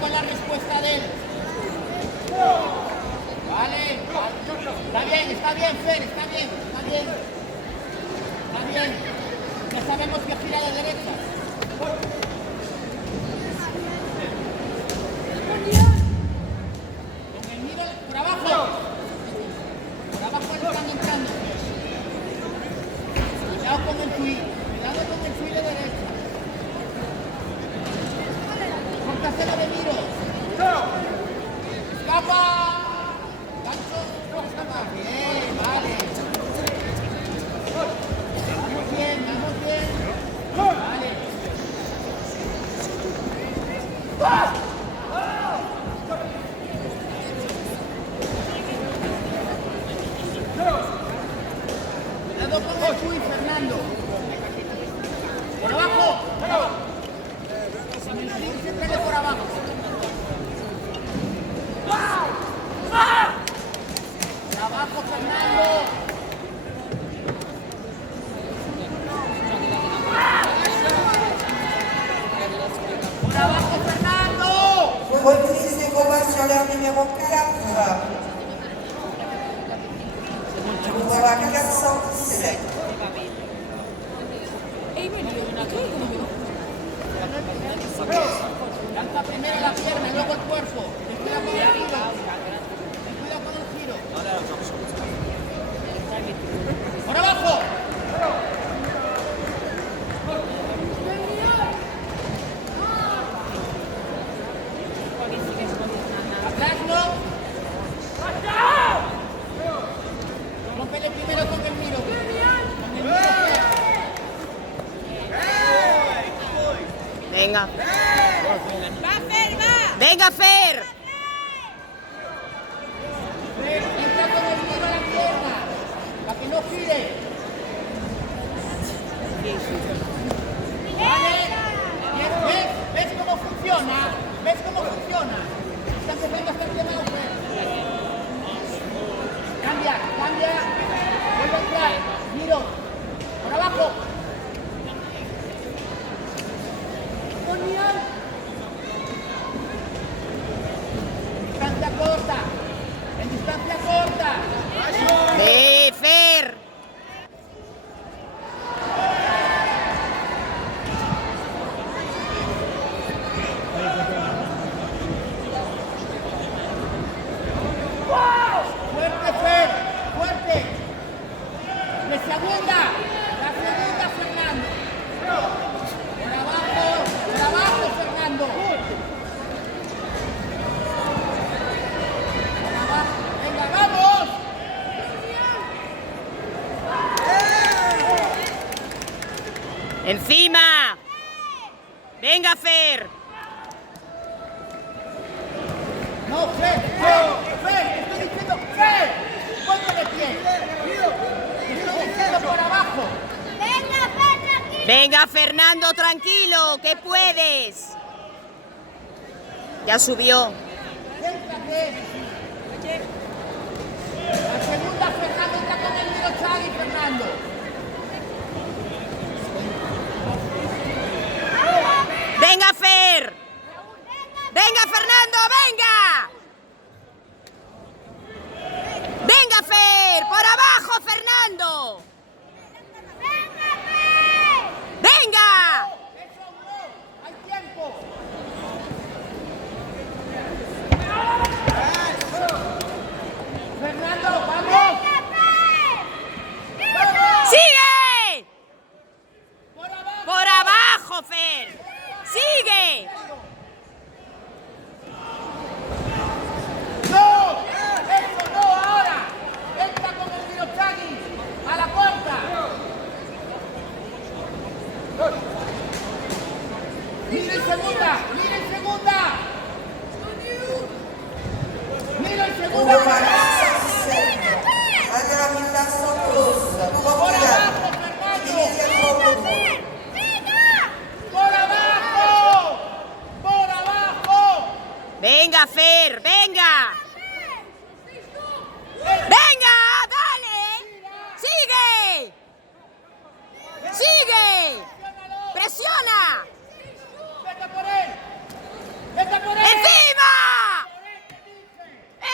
Con la respuesta de él. Vale. Está bien, Fer, está bien. Ya sabemos que gira de derecha. Con el miro por abajo. Por abajo le están entrando. Cuidado con el fui de derecha. Córtaselo de miro. ¡Escapa! ¡Gancho! ¡No escapa! Bien, vale. Vamos bien. Vale. Cuidado con el Chuy, Fernando. Por abajo. Siempre por abajo. Por abajo, Fernando. Por abajo, Fernando. Policję go Barcelony miał karawę. Była karawą sek. Lanza primero la pierna y luego el cuerpo. Cuidado con el giro. Cuidado con el giro. ¡Por abajo! Atrás no. Rómpele primero con el miro. Con el miro. Venga. ¡Va, Fer, va! ¡Venga, Fer! Entra con el miro a la pierna. Para que no gire. Vale. ¿Ves cómo funciona? ¿Ves cómo funciona? Está empezando a hacer tema de Fer. Cambia. Vuelve a entrar. Miro. Por abajo. En distancia corta. ¡Sí, Fer! Fuerte, Fer, fuerte. La segunda, Fernando. Por abajo, Fernando. Venga, vamos. ¡Encima! ¡Venga, Fer! No, Fer, estoy diciendo, Fer. Ponte de pie. Estoy diciendo por abajo. ¡Venga, Fer, tranquilo! ¡Venga, Fernando, tranquilo! ¡Que puedes! Ya subió. Céntrate. La segunda, Fernando, está con el miro Xavi, Fernando. ¡Venga, Fer! ¡Venga, Fernando, venga! Venga, Fer, venga.